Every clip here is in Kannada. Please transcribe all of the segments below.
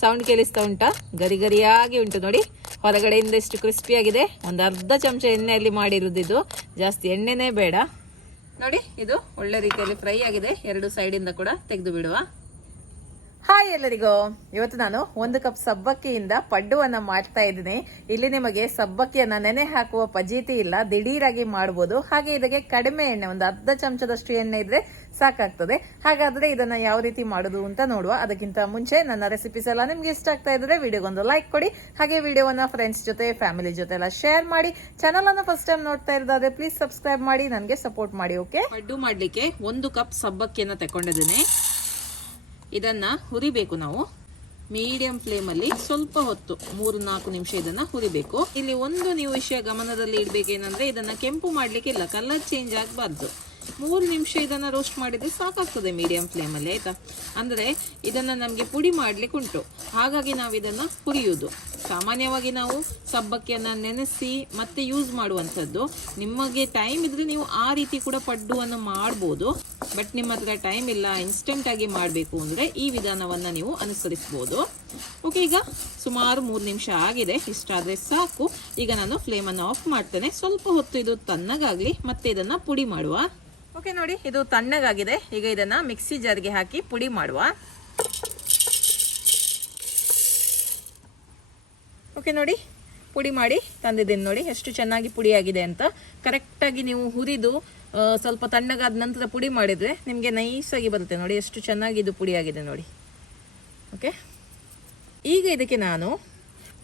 ಸೌಂಡ್ ಕೇಳಿಸ್ತಾ ಉಂಟಾ? ಗರಿ ಗರಿಯಾಗಿ ಉಂಟು ನೋಡಿ. ಹೊರಗಡೆಯಿಂದ ಎಷ್ಟು ಕ್ರಿಸ್ಪಿಯಾಗಿದೆ. ಒಂದು ಅರ್ಧ ಚಮಚ ಎಣ್ಣೆಯಲ್ಲಿ ಮಾಡಿರುವುದು, ಜಾಸ್ತಿ ಎಣ್ಣೆನೇ ಬೇಡ. ನೋಡಿ, ಇದು ಒಳ್ಳೆ ರೀತಿಯಲ್ಲಿ ಫ್ರೈ ಆಗಿದೆ. ಎರಡು ಸೈಡಿಂದ ಕೂಡ ತೆಗೆದು ಬಿಡುವ. ಹಾಯ್ ಎಲ್ಲರಿಗೂ. ಇವತ್ತು ನಾನು 1 ಕಪ್ ಸಬ್ಬಕ್ಕಿಯಿಂದ ಪಡ್ಡುವನ್ನು ಮಾಡ್ತಾ ಇದ್ದೀನಿ. ಇಲ್ಲಿ ನಿಮಗೆ ಸಬ್ಬಕ್ಕಿಯನ್ನ ನೆನೆ ಹಾಕುವ ಪಜೀತಿ ಇಲ್ಲ, ದಿಢೀರಾಗಿ ಮಾಡಬಹುದು. ಹಾಗೆ ಇದಕ್ಕೆ ಕಡಿಮೆ ಎಣ್ಣೆ, ಒಂದು ಅರ್ಧ ಚಮಚದಷ್ಟು ಎಣ್ಣೆ ಇದ್ರೆ ಸಾಕಾಗ್ತದೆ. ಹಾಗಾದ್ರೆ ಇದನ್ನ ಯಾವ ರೀತಿ ಮಾಡೋದು ಅಂತ ನೋಡುವ. ಅದಕ್ಕಿಂತ ಮುಂಚೆ ನನ್ನ ರೆಸಿಪೀಸ್ ಎಲ್ಲ ನಿಮ್ಗೆ ಇಷ್ಟ ಆಗ್ತಾ ಇದ್ರೆ ವಿಡಿಯೋಗೊಂದು ಲೈಕ್ ಕೊಡಿ. ಹಾಗೆ ವಿಡಿಯೋವನ್ನ ಫ್ರೆಂಡ್ಸ್ ಜೊತೆ, ಫ್ಯಾಮಿಲಿ ಜೊತೆ ಎಲ್ಲ ಶೇರ್ ಮಾಡಿ. ಚಾನಲ್ ಅನ್ನ ಫಸ್ಟ್ ಟೈಮ್ ನೋಡ್ತಾ ಇರೋದಾದ್ರೆ ಪ್ಲೀಸ್ ಸಬ್ಸ್ಕ್ರೈಬ್ ಮಾಡಿ, ನನಗೆ ಸಪೋರ್ಟ್ ಮಾಡಿ. ಓಕೆ, ಪಡ್ಡು ಮಾಡ್ಲಿಕ್ಕೆ 1 ಕಪ್ ಸಬ್ಬಕ್ಕಿಯನ್ನ ತಗೊಂಡಿದ್ದೀನಿ. ಇದನ್ನ ಹುರಿಬೇಕು ನಾವು ಮೀಡಿಯಂ ಫ್ಲೇಮ್ ಅಲ್ಲಿ ಸ್ವಲ್ಪ ಹೊತ್ತು, 3-4 ನಿಮಿಷ ಇದನ್ನ ಹುರಿಬೇಕು. ಇಲ್ಲಿ ಒಂದು ನೀವು ವಿಷಯ ಗಮನದಲ್ಲಿ ಇಡ್ಬೇಕೇನಂದ್ರೆ, ಇದನ್ನ ಕೆಂಪು ಮಾಡ್ಲಿಕ್ಕೆ ಇಲ್ಲ, ಕಲರ್ ಚೇಂಜ್ ಆಗಬಾರ್ದು. 3 ನಿಮಿಷ ಇದನ್ನ ರೋಸ್ಟ್ ಮಾಡಿದ್ರೆ ಸಾಕಾಗ್ತದೆ ಮೀಡಿಯಂ ಫ್ಲೇಮ್ ಅಲ್ಲಿ, ಆಯ್ತಾ? ಅಂದ್ರೆ ಇದನ್ನ ನಮ್ಗೆ ಪುಡಿ ಮಾಡ್ಲಿಕ್ಕೆ ಉಂಟು, ಹಾಗಾಗಿ ನಾವು ಇದನ್ನ ಹುರಿಯುವುದು. ಸಾಮಾನ್ಯವಾಗಿ ನಾವು ಸಬ್ಬಕ್ಕಿಯನ್ನ ನೆನೆಸಿ ಮತ್ತೆ ಯೂಸ್ ಮಾಡುವಂಥದ್ದು. ನಿಮಗೆ ಟೈಮ್ ಇದ್ರೆ ನೀವು ಆ ರೀತಿ ಕೂಡ ಪಡ್ಡುವನ್ನು ಮಾಡ್ಬೋದು. ಬಟ್ ನಿಮ್ಮ ಹತ್ರ ಟೈಮ್ ಇಲ್ಲ, ಇನ್ಸ್ಟೆಂಟ್ ಆಗಿ ಮಾಡಬೇಕು ಅಂದ್ರೆ ಈ ವಿಧಾನವನ್ನ ನೀವು ಅನುಸರಿಸಬಹುದು. ಓಕೆ, ಈಗ ಸುಮಾರು 3 ನಿಮಿಷ ಆಗಿದೆ. ಇಷ್ಟಾದ್ರೆ ಸಾಕು. ಈಗ ನಾನು ಫ್ಲೇಮ್ ಅನ್ನು ಆಫ್ ಮಾಡ್ತೇನೆ. ಸ್ವಲ್ಪ ಹೊತ್ತು ಇದು ತಣ್ಣಗಾಗ್ಲಿ, ಮತ್ತೆ ಇದನ್ನ ಪುಡಿ ಮಾಡುವ. ಓಕೆ ನೋಡಿ, ಇದು ತಣ್ಣಗಾಗಿದೆ. ಈಗ ಇದನ್ನ ಮಿಕ್ಸಿ ಜಾರ್ಗೆ ಹಾಕಿ ಪುಡಿ ಮಾಡುವ. ಓಕೆ ನೋಡಿ, ಪುಡಿ ಮಾಡಿ ತಂದಿದ್ದೀನಿ. ನೋಡಿ ಎಷ್ಟು ಚೆನ್ನಾಗಿ ಪುಡಿ ಆಗಿದೆ ಅಂತ. ಕರೆಕ್ಟಾಗಿ ನೀವು ಹುರಿದು ಸ್ವಲ್ಪ ತಣ್ಣಗಾದ ನಂತರ ಪುಡಿ ಮಾಡಿದ್ರೆ ನಿಮಗೆ ನೈಸಾಗಿ ಬರುತ್ತೆ. ನೋಡಿ ಎಷ್ಟು ಚೆನ್ನಾಗಿ ಇದು ಪುಡಿ ಆಗಿದೆ ನೋಡಿ. ಓಕೆ, ಈಗ ಇದಕ್ಕೆ ನಾನು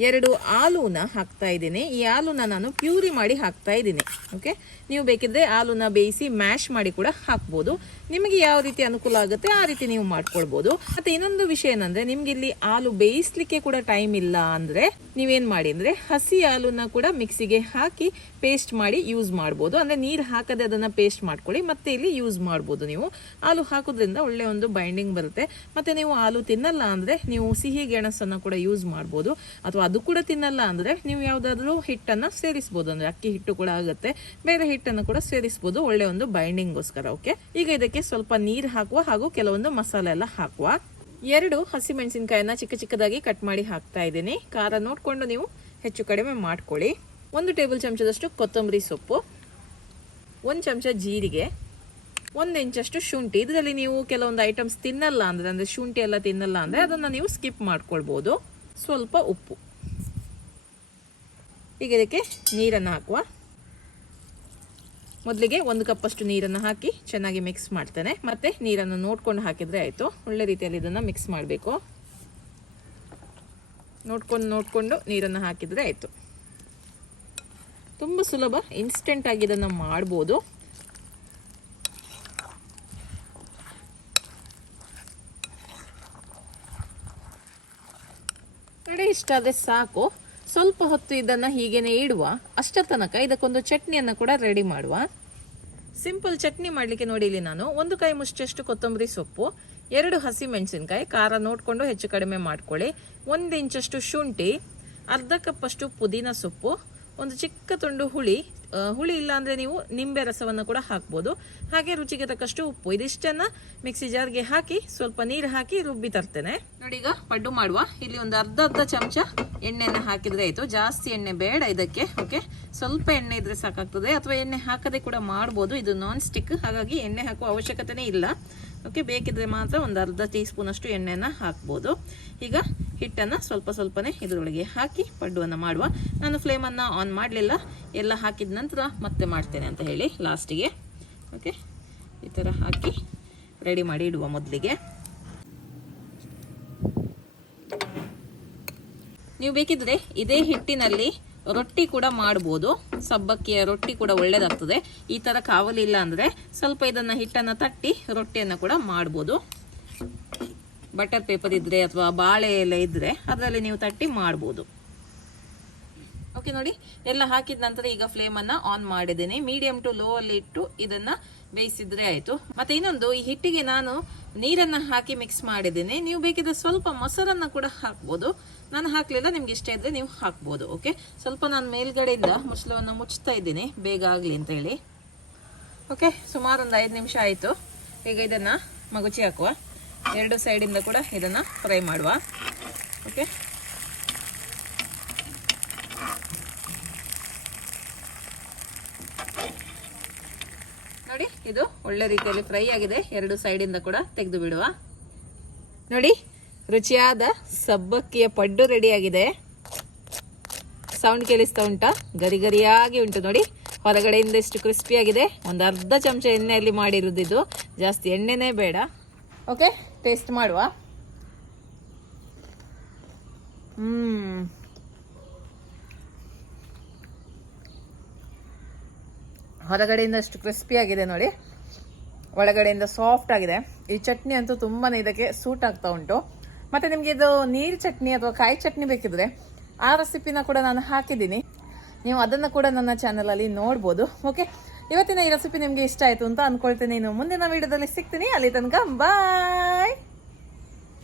2 ಆಲೂನ ಹಾಕ್ತಾ ಇದ್ದೀನಿ. ಈ ಆಲೂನ ನಾನು ಪ್ಯೂರಿ ಮಾಡಿ ಹಾಕ್ತಾ ಇದ್ದೀನಿ. ಓಕೆ, ನೀವು ಬೇಕಿದ್ರೆ ಆಲೂನ ಬೇಯಿಸಿ ಮ್ಯಾಶ್ ಮಾಡಿ ಕೂಡ ಹಾಕ್ಬೋದು. ನಿಮಗೆ ಯಾವ ರೀತಿ ಅನುಕೂಲ ಆಗುತ್ತೆ ಆ ರೀತಿ ನೀವು ಮಾಡ್ಕೊಳ್ಬೋದು. ಮತ್ತೆ ಇನ್ನೊಂದು ವಿಷಯ ಏನಂದ್ರೆ, ನಿಮ್ಗೆ ಇಲ್ಲಿ ಆಲೂ ಬೇಯಿಸ್ಲಿಕ್ಕೆ ಕೂಡ ಟೈಮ್ ಇಲ್ಲ ಅಂದ್ರೆ ನೀವೇನ್ ಮಾಡಿ ಅಂದ್ರೆ, ಹಸಿ ಆಲೂನ ಕೂಡ ಮಿಕ್ಸಿಗೆ ಹಾಕಿ ಪೇಸ್ಟ್ ಮಾಡಿ ಯೂಸ್ ಮಾಡ್ಬೋದು. ಅಂದ್ರೆ ನೀರು ಹಾಕದೆ ಅದನ್ನ ಪೇಸ್ಟ್ ಮಾಡ್ಕೊಳ್ಳಿ, ಮತ್ತೆ ಇಲ್ಲಿ ಯೂಸ್ ಮಾಡ್ಬೋದು. ನೀವು ಆಲೂ ಹಾಕೋದ್ರಿಂದ ಒಳ್ಳೆ ಒಂದು ಬೈಂಡಿಂಗ್ ಬರುತ್ತೆ. ಮತ್ತೆ ನೀವು ಆಲೂ ತಿನ್ನಲ್ಲ ಅಂದ್ರೆ ನೀವು ಸಿಹಿ ಗೆಣಸನ್ನ ಕೂಡ ಯೂಸ್ ಮಾಡ್ಬೋದು. ಅಥವಾ ಅದು ಕೂಡ ತಿನ್ನಲ್ಲ ಅಂದ್ರೆ ನೀವು ಯಾವ್ದಾದ್ರು ಹಿಟ್ಟನ್ನ ಸೇರಿಸಬಹುದು. ಅಂದ್ರೆ ಅಕ್ಕಿ ಹಿಟ್ಟು ಕೂಡ ಆಗುತ್ತೆ, ಬೇರೆ ಹಿಟ್ಟನ್ನು ಕೂಡ ಸೇರಿಸಬಹುದು, ಒಳ್ಳೆ ಒಂದು ಬೈಂಡಿಂಗ್ಗೋಸ್ಕರ. ಓಕೆ, ಈಗ ಇದಕ್ಕೆ ಸ್ವಲ್ಪ ನೀರು ಹಾಕುವ, ಹಾಗೂ ಕೆಲವೊಂದು ಮಸಾಲೆ ಎಲ್ಲ ಹಾಕುವ. 2 ಹಸಿಮೆಣಸಿನಕಾಯಿನ ಚಿಕ್ಕ ಚಿಕ್ಕದಾಗಿ ಕಟ್ ಮಾಡಿ ಹಾಕ್ತಾ ಇದ್ದೀನಿ. ಖಾರ ನೋಡ್ಕೊಂಡು ನೀವು ಹೆಚ್ಚು ಕಡಿಮೆ ಮಾಡ್ಕೊಳ್ಳಿ. 1 ಟೇಬಲ್ ಚಮಚದಷ್ಟು ಕೊತ್ತಂಬರಿ ಸೊಪ್ಪು, 1 ಚಮಚ ಜೀರಿಗೆ, 1 ಇಂಚಷ್ಟು ಶುಂಠಿ. ಇದರಲ್ಲಿ ನೀವು ಕೆಲವೊಂದು ಐಟಮ್ಸ್ ತಿನ್ನಲ್ಲ ಅಂದ್ರೆ ಶುಂಠಿ ಎಲ್ಲ ತಿನ್ನಲ್ಲ ಅಂದ್ರೆ ಅದನ್ನ ನೀವು ಸ್ಕಿಪ್ ಮಾಡ್ಕೊಳ್ಬಹುದು. ಸ್ವಲ್ಪ ಉಪ್ಪು. ಈಗ ಇದಕ್ಕೆ ನೀರನ್ನು ಹಾಕುವ. ಮೊದಲಿಗೆ 1 ಕಪ್ ಅಷ್ಟು ನೀರನ್ನು ಹಾಕಿ ಚೆನ್ನಾಗಿ ಮಿಕ್ಸ್ ಮಾಡ್ತೇನೆ. ಮತ್ತೆ ನೀರನ್ನು ನೋಡ್ಕೊಂಡು ಹಾಕಿದ್ರೆ ಆಯ್ತು. ಒಳ್ಳೆ ರೀತಿಯಲ್ಲಿ ಇದನ್ನ ಮಿಕ್ಸ್ ಮಾಡಬೇಕು. ನೋಡ್ಕೊಂಡು ನೀರನ್ನು ಹಾಕಿದ್ರೆ ಆಯ್ತು. ತುಂಬಾ ಸುಲಭ, ಇನ್ಸ್ಟೆಂಟ್ ಆಗಿ ಇದನ್ನ ಮಾಡ್ಬೋದು. ನೋಡಿ, ಇಷ್ಟಾದ್ರೆ ಸಾಕು. ಸ್ವಲ್ಪ ಹೊತ್ತು ಇದನ್ನ ಹೀಗೇನೆ ಇಡುವ. ಅಷ್ಟ ತನಕ ಇದಕ್ಕೊಂದು ಚಟ್ನಿಯನ್ನ ಕೂಡ ರೆಡಿ ಮಾಡುವ. ಸಿಂಪಲ್ ಚಟ್ನಿ ಮಾಡ್ಲಿಕ್ಕೆ ನೋಡಿ, ಇಲ್ಲಿ ನಾನು 1 ಕೈ ಮುಷ್ಟಷ್ಟು ಕೊತ್ತಂಬರಿ ಸೊಪ್ಪು, 2 ಹಸಿ ಮೆಣಸಿನಕಾಯಿ, ಖಾರ ನೋಡ್ಕೊಂಡು ಹೆಚ್ಚು ಕಡಿಮೆ ಮಾಡ್ಕೊಳ್ಳಿ, 1 ಇಂಚಷ್ಟು ಶುಂಠಿ, ಅರ್ಧ ಕಪ್ ಅಷ್ಟು ಪುದೀನ ಸೊಪ್ಪು, 1 ಚಿಕ್ಕ ತುಂಡು ಹುಳಿ ಇಲ್ಲ ಅಂದ್ರೆ ನೀವು ನಿಂಬೆ ರಸವನ್ನು ಕೂಡ ಹಾಕ್ಬೋದು. ಹಾಗೆ ರುಚಿಗೆ ತಕ್ಕಷ್ಟು ಉಪ್ಪು. ಇದಿಷ್ಟನ್ನ ಮಿಕ್ಸಿ ಜಾರ್ಗೆ ಹಾಕಿ ಸ್ವಲ್ಪ ನೀರು ಹಾಕಿ ರುಬ್ಬಿ ತರ್ತೇನೆ. ನೋಡಿ, ಈಗ ಪಡ್ಡು ಮಾಡುವ. ಇಲ್ಲಿ ಒಂದು ಅರ್ಧ ಚಮಚ ಎಣ್ಣೆನ ಹಾಕಿದ್ರೆ ಆಯ್ತು. ಜಾಸ್ತಿ ಎಣ್ಣೆ ಬೇಡ ಇದಕ್ಕೆ. ಓಕೆ, ಸ್ವಲ್ಪ ಎಣ್ಣೆ ಇದ್ರೆ ಸಾಕಾಗ್ತದೆ. ಅಥವಾ ಎಣ್ಣೆ ಹಾಕದೆ ಕೂಡ ಮಾಡ್ಬೋದು. ಇದು ನಾನ್ ಸ್ಟಿಕ್, ಹಾಗಾಗಿ ಎಣ್ಣೆ ಹಾಕುವ ಅವಶ್ಯಕತೆನೇ ಇಲ್ಲ. ಓಕೆ, ಬೇಕಿದ್ರೆ ಮಾತ್ರ ಒಂದು ಅರ್ಧ ಟೀ ಸ್ಪೂನ್ ಅಷ್ಟು ಎಣ್ಣೆನ ಹಾಕ್ಬೋದು. ಈಗ ಹಿಟ್ಟನ್ನು ಸ್ವಲ್ಪನೇ ಇದರೊಳಗೆ ಹಾಕಿ ಪಡ್ಡುವನ್ನು ಮಾಡುವ. ನಾನು ಫ್ಲೇಮನ್ನು ಆನ್ ಮಾಡಲಿಲ್ಲ, ಎಲ್ಲ ಹಾಕಿದ ನಂತರ ಮತ್ತೆ ಮಾಡ್ತೇನೆ ಅಂತ ಹೇಳಿ ಲಾಸ್ಟಿಗೆ. ಓಕೆ, ಈ ಥರ ಹಾಕಿ ರೆಡಿ ಮಾಡಿ ಇಡುವ. ಮೊದಲಿಗೆ ನೀವು ಬೇಕಿದ್ರೆ ಇದೇ ಹಿಟ್ಟಿನಲ್ಲಿ ರೊಟ್ಟಿ ಕೂಡ ಮಾಡ್ಬೋದು. ಸಬ್ಬಕ್ಕಿಯ ರೊಟ್ಟಿ ಕೂಡ ಒಳ್ಳೇದಾಗ್ತದೆ. ಈ ತರ ಕಾವಲಿ ಇಲ್ಲ ಅಂದ್ರೆ ಸ್ವಲ್ಪ ಇದನ್ನ ಹಿಟ್ಟನ್ನ ತಟ್ಟಿ ರೊಟ್ಟಿಯನ್ನ ಕೂಡ ಮಾಡ್ಬೋದು. ಬಟರ್ ಪೇಪರ್ ಇದ್ರೆ ಅಥವಾ ಬಾಳೆ ಎಲೆ ಇದ್ರೆ ಅದರಲ್ಲಿ ನೀವು ತಟ್ಟಿ ಮಾಡ್ಬೋದು. ಓಕೆ, ನೋಡಿ ಎಲ್ಲ ಹಾಕಿದ ನಂತರ ಈಗ ಫ್ಲೇಮ್ ಅನ್ನ ಆನ್ ಮಾಡಿದ್ದೇನೆ. ಮೀಡಿಯಂ ಟು ಲೋ ಅಲ್ಲಿ ಇಟ್ಟು ಇದನ್ನ ಬೇಯಿಸಿದ್ರೆ ಆಯ್ತು. ಮತ್ತೆ ಇನ್ನೊಂದು, ಈ ಹಿಟ್ಟಿಗೆ ನಾನು ನೀರನ್ನ ಹಾಕಿ ಮಿಕ್ಸ್ ಮಾಡಿದ್ದೇನೆ. ನೀವು ಬೇಕಿದ್ರೆ ಸ್ವಲ್ಪ ಮೊಸರನ್ನ ಕೂಡ ಹಾಕ್ಬೋದು. ನಾನು ಹಾಕ್ಲಿಲ್ಲ, ನಿಮ್ಗೆ ಇಷ್ಟ ಇದ್ರೆ ನೀವು ಹಾಕ್ಬೋದು. ಓಕೆ, ಸ್ವಲ್ಪ ನಾನು ಮೇಲ್ಗಡೆಯಿಂದ ಮುಚ್ಚಳವನ್ನು ಮುಚ್ತಾ ಇದ್ದೀನಿ ಬೇಗ ಆಗ್ಲಿ ಅಂತ ಹೇಳಿ. ಓಕೆ, ಸುಮಾರು ಒಂದು 5 ನಿಮಿಷ ಆಯ್ತು. ಈಗ ಇದನ್ನ ಮಗುಚಿ ಹಾಕುವ. 2 ಸೈಡಿಂದ ಕೂಡ ಇದನ್ನ ಫ್ರೈ ಮಾಡುವ. ಓಕೆ. ನೋಡಿ ಇದು ಒಳ್ಳೆ ರೀತಿಯಲ್ಲಿ ಫ್ರೈ ಆಗಿದೆ. ಎರಡು ಸೈಡಿಂದ ಕೂಡ ತೆಗೆದು ಬಿಡುವ. ನೋಡಿ ರುಚಿಯಾದ ಸಬ್ಬಕ್ಕಿಯ ಪಡ್ಡು ರೆಡಿ ಆಗಿದೆ. ಸೌಂಡ್ ಕೇಳಿಸ್ತಾ ಉಂಟಾ? ಗರಿ ಗರಿಯಾಗಿ ಉಂಟು ನೋಡಿ. ಹೊರಗಡೆಯಿಂದ ಇಷ್ಟು ಕ್ರಿಸ್ಪಿ ಆಗಿದೆ. ಒಂದು ಅರ್ಧ ಚಮಚ ಎಣ್ಣೆಯಲ್ಲಿ ಮಾಡಿರುವುದಿದು, ಜಾಸ್ತಿ ಎಣ್ಣೆನೇ ಬೇಡ. ಓಕೆ, ಟೇಸ್ಟ್ ಮಾಡುವ. ಹೊರಗಡೆಯಿಂದ ಅಷ್ಟು ಕ್ರಿಸ್ಪಿ ಆಗಿದೆ ನೋಡಿ, ಒಳಗಡೆಯಿಂದ ಸಾಫ್ಟ್ ಆಗಿದೆ. ಈ ಚಟ್ನಿ ಅಂತೂ ತುಂಬಾನೇ ಇದಕ್ಕೆ ಸೂಟ್ ಆಗ್ತಾ ಉಂಟು. ಮತ್ತೆ ನಿಮಗೆ ಇದು ನೀರು ಚಟ್ನಿ ಅಥವಾ ಕಾಯಿ ಚಟ್ನಿ ಬೇಕಿದ್ರೆ ಆ ರೆಸಿಪಿನ ಕೂಡ ನಾನು ಹಾಕಿದ್ದೀನಿ, ನೀವು ಅದನ್ನು ಕೂಡ ನನ್ನ ಚಾನಲಲ್ಲಿ ನೋಡ್ಬೋದು. ಓಕೆ, ಇವತ್ತಿನ ಈ ರೆಸಿಪಿ ನಿಮಗೆ ಇಷ್ಟ ಆಯಿತು ಅಂತ ಅಂದ್ಕೊಳ್ತೇನೆ. ಇನ್ನು ಮುಂದಿನ ವಿಡಿಯೋದಲ್ಲಿ ಸಿಗ್ತೀನಿ. ಅಲ್ಲಿ ತನಕ ಬಾಯ್.